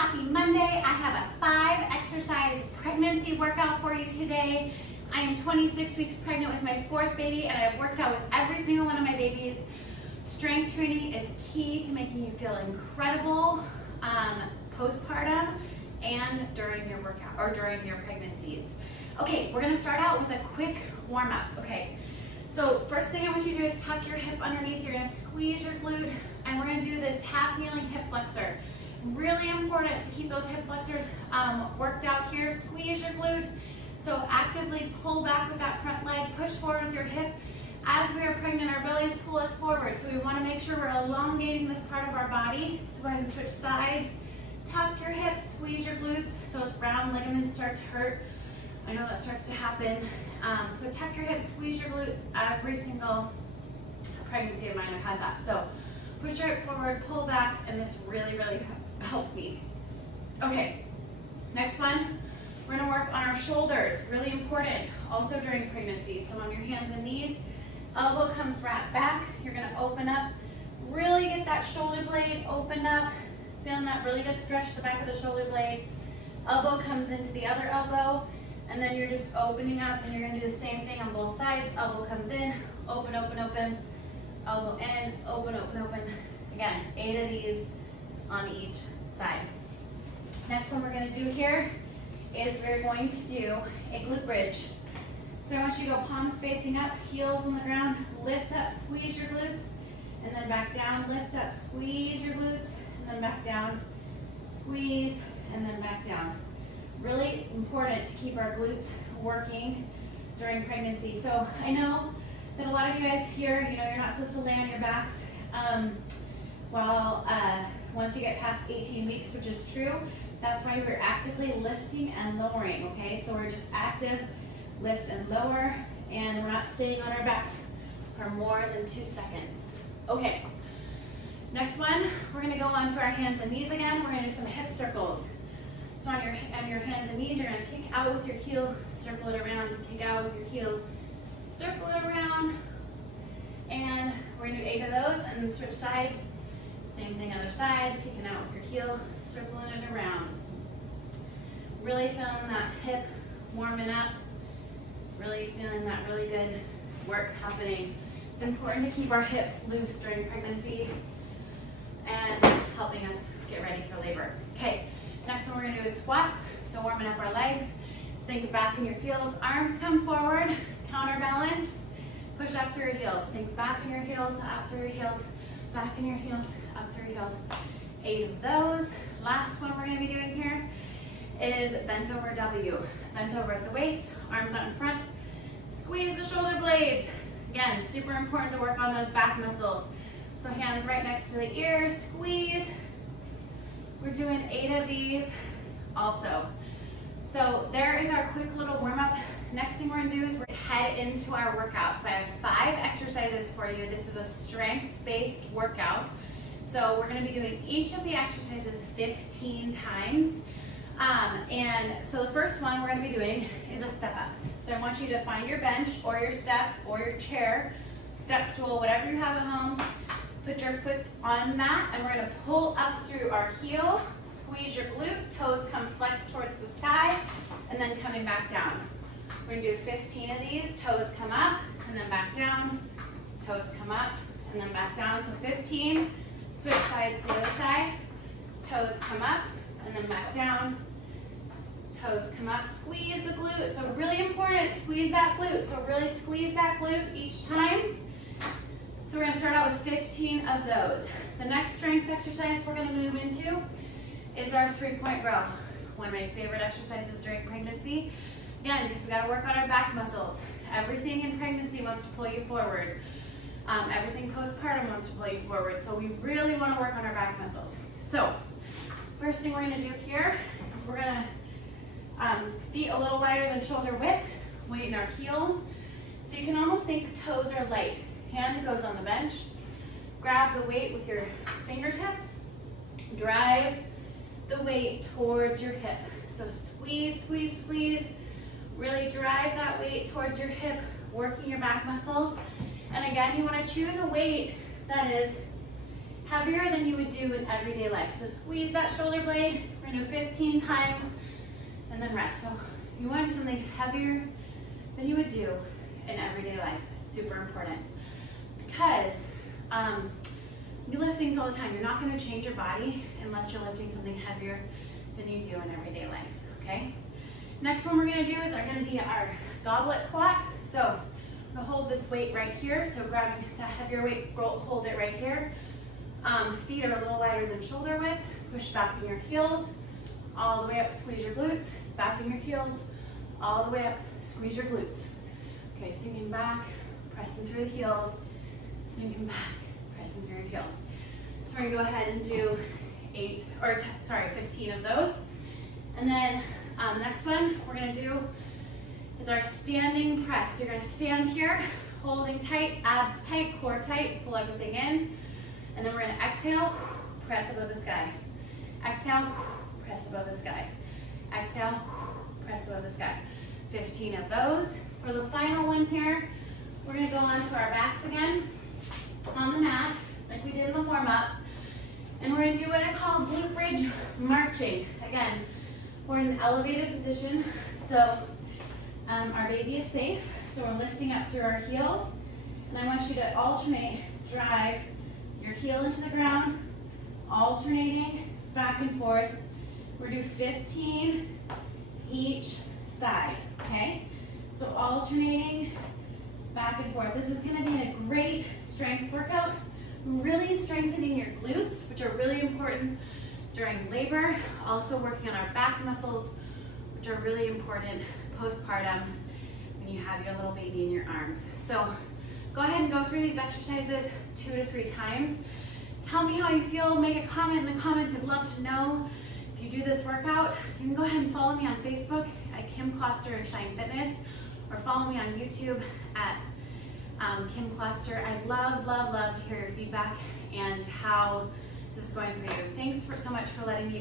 happy Monday. I have a 5-exercise pregnancy workout for you today. I am 26 weeks pregnant with my 4th baby, and I've worked out with every single one of my babies. Strength training is key to making you feel incredible postpartum and during your workout or during your pregnancies. Okay, we're gonna start out with a quick warm up. Okay, so first thing I want you to do is tuck your hip underneath. You're gonna squeeze your glute, and we're gonna do this half kneeling hip flexor. Really important to keep those hip flexors worked out here. Squeeze your glute. So actively pull back with that front leg, push forward with your hip. As we are pregnant, our bellies pull us forward. So we wanna make sure we're elongating this part of our body. So go ahead and switch sides. Tuck your hips, squeeze your glutes. Those round ligaments start to hurt. I know that starts to happen. So tuck your hips, squeeze your glute. Every single pregnancy of mine, I've had that. So push your hip forward, pull back, and this really, really helps me. Okay, next one. We're gonna work on our shoulders, really important, also during pregnancy. So on your hands and knees, elbow comes right back. You're gonna open up, really get that shoulder blade opened up, feeling that really good stretch to the back of the shoulder blade. Elbow comes into the other elbow, and then you're just opening up, and you're gonna do the same thing on both sides. Elbow comes in, open, open, open, elbow in, open, open, open. Again, 8 of these on each side. Next one we're gonna do here is we're going to do a glute bridge. So I want you to go palms facing up, heels on the ground, lift up, squeeze your glutes, and then back down, lift up, squeeze your glutes, and then back down, squeeze, and then back down. Really important to keep our glutes working during pregnancy. So I know that a lot of you guys here, you're not supposed to lay on your backs once you get past 18 weeks, which is true. That's why we're actively lifting and lowering, okay? So we're just active, lift and lower, and we're not staying on our backs for more than 2 seconds. Okay, next one, we're gonna go onto our hands and knees again. We're gonna do some hip circles. So on your hands and knees, you're gonna kick out with your heel, circle it around, kick out with your heel, circle it around, and we're gonna do 8 of those, and then switch sides. Same thing, other side, kicking out with your heel, circling it around. Really feeling that hip warming up, really feeling that really good work happening. It's important to keep our hips loose during pregnancy and helping us get ready for labor. Okay, next one we're gonna do is squats. So warming up our legs, sink back in your heels, arms come forward, counterbalance, push up through your heels, sink back in your heels, up through your heels, back in your heels, up through your heels. 8 of those. Last one we're gonna be doing here is bent over W. Bent over at the waist, arms out in front, squeeze the shoulder blades. Again, super important to work on those back muscles. So hands right next to the ears, squeeze. We're doing 8 of these also. So there is our quick little warm up. Next thing we're gonna do is we're gonna head into our workout. So I have 5 exercises for you. This is a strength-based workout. So we're gonna be doing each of the exercises 15 times. And so the first one we're gonna be doing is a step up. So I want you to find your bench or your step or your chair, step stool, whatever you have at home. Put your foot on that, and we're gonna pull up through our heel, squeeze your glute, toes come flex towards the sky, and then coming back down. We're gonna do 15 of these, toes come up, and then back down, toes come up, and then back down. So 15, switch sides to the other side, toes come up, and then back down, toes come up, squeeze the glute. So really important, squeeze that glute. So really squeeze that glute each time. So we're gonna start out with 15 of those. The next strength exercise we're gonna move into is our 3-point row. One of my favorite exercises during pregnancy. Again, because we gotta work on our back muscles. Everything in pregnancy wants to pull you forward. Everything postpartum wants to pull you forward. So we really wanna work on our back muscles. So first thing we're gonna do here is we're gonna feet a little wider than shoulder width, weight in our heels. So you can almost think toes are light. Hand goes on the bench. Grab the weight with your fingertips. Drive the weight towards your hip. So squeeze, squeeze, squeeze. Really drive that weight towards your hip, working your back muscles. And again, you want to choose a weight that is heavier than you would do in everyday life. So squeeze that shoulder blade. We're gonna do 15 times and then rest. So you want to do something heavier than you would do in everyday life. It's super important because you lift things all the time. You're not going to change your body unless you're lifting something heavier than you do in everyday life, okay? Next one we're going to do is going to be our goblet squat. So I'm going to hold this weight right here. So grabbing that heavier weight, hold it right here. Feet are a little wider than shoulder width. Push back in your heels, all the way up, squeeze your glutes. Back in your heels, all the way up, squeeze your glutes. Okay, sinking back, pressing through the heels, sinking back, pressing through your heels. So we're gonna go ahead and do 15 of those. And then next one we're gonna do is our standing press. So you're gonna stand here, holding tight, abs tight, core tight, pull everything in. And then we're gonna exhale, press above the sky. Exhale, press above the sky. Exhale, press above the sky. 15 of those. For the final one here, we're gonna go onto our backs again on the mat, like we did in the warm-up. And we're gonna do what I call glute bridge marching. Again, we're in an elevated position, so our baby is safe. So we're lifting up through our heels. And I want you to alternate, drive your heel into the ground, alternating back and forth. We're gonna do 15 each side, okay? So alternating back and forth. This is gonna be a great strength workout, really strengthening your glutes, which are really important during labor. Also working on our back muscles, which are really important postpartum when you have your little baby in your arms. So go ahead and go through these exercises 2 to 3 times. Tell me how you feel, make a comment in the comments. I'd love to know if you do this workout. You can go ahead and follow me on Facebook at Kim Kloster and Shine Fitness, or follow me on YouTube at Kim Kloster. I'd love, love, love to hear your feedback and how this is going for you. Thanks so much for letting me